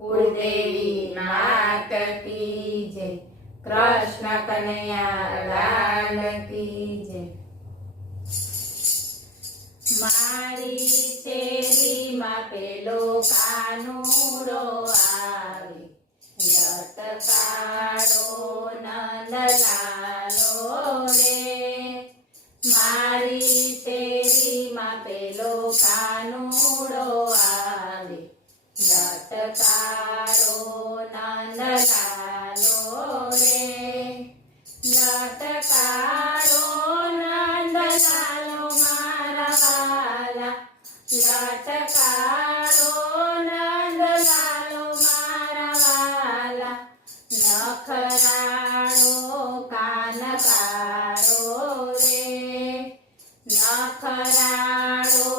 કુળદેવી માત કી જય, કૃષ્ણ કનૈયા લાલ કી જય. મારી શેરીમાં પેલો કાનુડો આવે, લટકાડો નંદલાલો રે. મારી શેરીમાં પેલો કાનુડો આવે, લટકાડો નંદલાલો રે. લટકાડો નંદલાલો મારા વાલા, લટકાડો નંદલાલો મારા વાલા. નખરાળો કાનકાળો રે, નખરાળો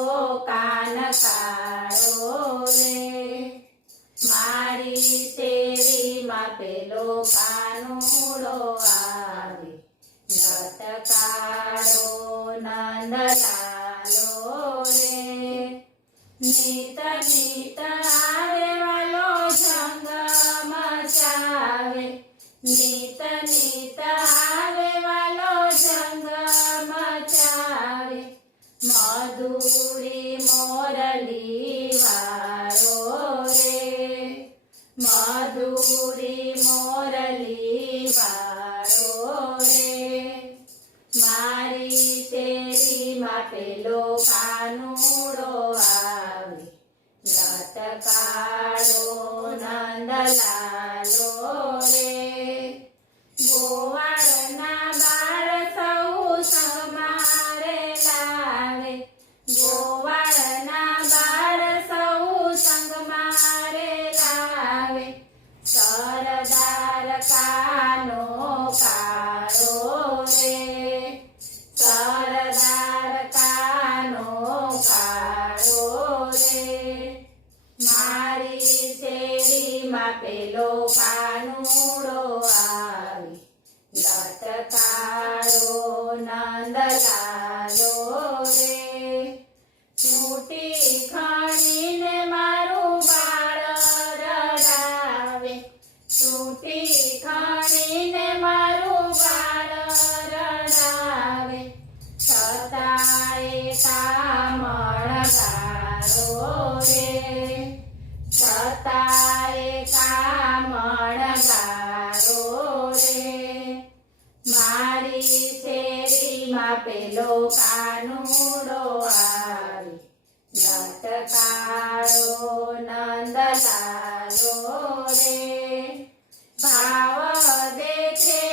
કાનકાળો રે. મારી શેરીમાં પેલો કાનુડો આવે, લટકાળો નંદલાલો રે. નીત નીત આવે વાલો જંગ મચાવે, નીત નીત આવે વાલો જંગ મચાવે. મધુરી મોરલી વાળો રે, મધુરી મોરલી વાળો રે. મારી શેરીમાં પેલો કાનુડો આવે, લટકાળો નંદલાલો રે. ગોવાળના બાળ સૌ સંગમારે લાવે, ગોવાળના બાળ સૌ સંગમારે લાવે. સરદાર કાનો કાળો રે, સરદાર કાનો કાળો રે. મારી શેરીમાં પેલો કાનુડો આવે, લટકાળો નંદલાલો રે. ચૂંટી ખણીને મારું બાળ રડાવે, ચૂંટી ખણીને મારું બાળ રડાવે. છતાંય કામણગારો રે, છતાંય કામણગારો રે. મારી શેરીમાં પેલો કાનુડો આવે, લટકાળો નંદલાલો રે. ભાવ દેખે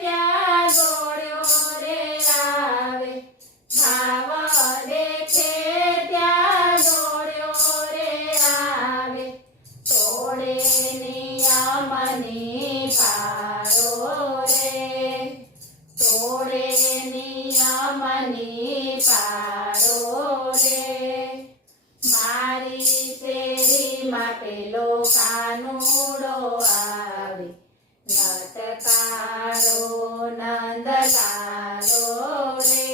ત્યાં દોડ્યો રે આવે, ભાવ દેખે ત્યાં દોડ્યો રે આવે. તોડે નિયમની પાડો રે, તોડે નિયમની પાડો રે. મારી શેરીમાં પેલો કાનુડો આવે, લટકાળો નંદલાલો રે.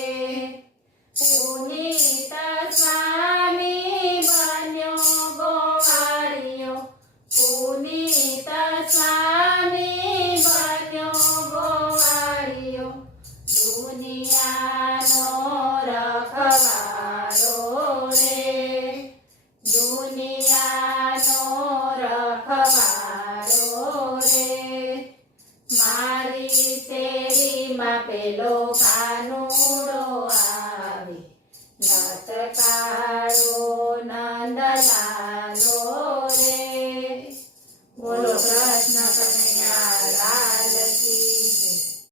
પુનીત સ્વામી બન્યો ગોવાળિયો, પુનીત સ્વામી બન્યો ગોવાળિયો. દુનિયાનો રખવાળો રે, દુનિયાનો રખવાળો રે. મારી શેરીમાં પેલો કાનુડો આવે,